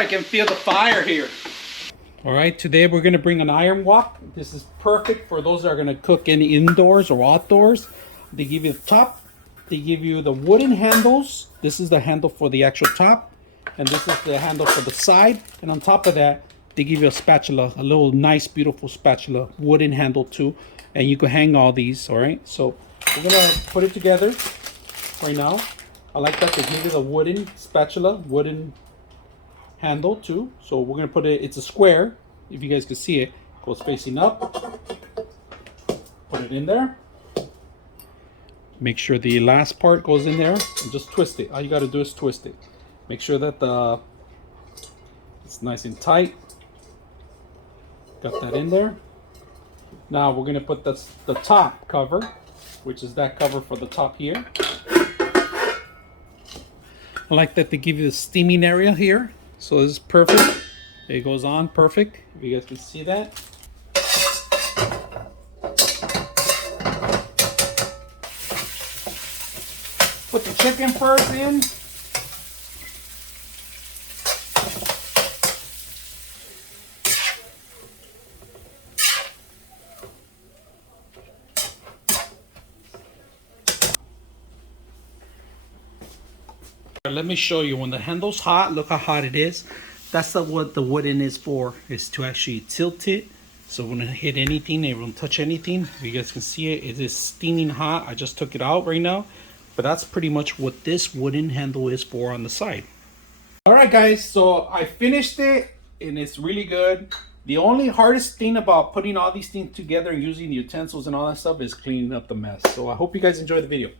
I can feel the fire here. All right, today we're gonna bring an iron wok. This is perfect for those that are gonna cook in indoors or outdoors. They give you the top, they give you the wooden handles. This is the handle for the actual top, and this is the handle for the side. And on top of that, they give you a spatula, a little nice, beautiful spatula, wooden handle too. And you can hang all these, all right? So we're gonna put it together right now. I like that they give you the wooden spatula, wooden handle too. So we're gonna put it, it's a square, if you guys can see it, goes facing up. Put it in there. Make sure the last part goes in there and just twist it. All you gotta do is twist it. Make sure that it's nice and tight. Got that in there. Now we're gonna put the top cover, which is that cover for the top here. I like that they give you the steaming area here. So this is perfect. It goes on perfect. If you guys can see that. Put the chicken first in. Let me show you. When the handle's hot, look how hot it is. That's what the wooden is for, is to actually tilt it. So when it hit anything, it won't touch anything. If you guys can see it, it is steaming hot. I just took it out right now. But that's pretty much what this wooden handle is for on the side. All right, guys, so I finished it and it's really good. The only hardest thing about putting all these things together and using utensils and all that stuff is cleaning up the mess. So I hope you guys enjoy the video.